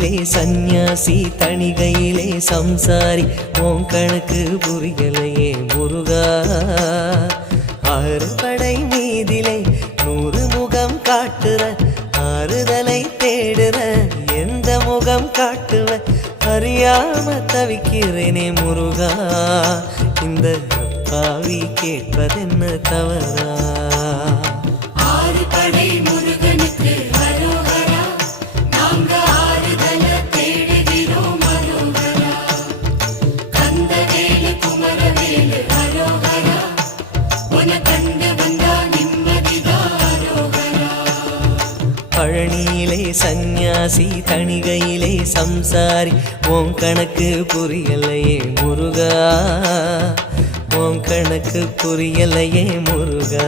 பழனியிலே சந்நியாசி தணிகையிலே சம்சாரி உன் கணக்கு புரியலையே முருகா ஆறு படை மீதிலே 100 முகம் காட்டுற ஆறுதலை தேடுற எந்த முகம் காட்டுவ அறியாம தவிக்கிறேனே முருகா இந்த அப்பாவி கேட்பதென்ன தவறா ஆறு படை முருகனுக்கு அரோகரா நாங்க ஆறுதல தேடுகிறோம் அரோகரா கந்தவேலு குமரவேலு அரோகரா உன கண்டு வந்தா நிம்மதிதான் அரோகரா பழனியிலே சந்நியாசி தணிகையிலே சம்சாரி உன் கணக்கு புரியலையே முருகா உன் கணக்கு புரியலையே முருகா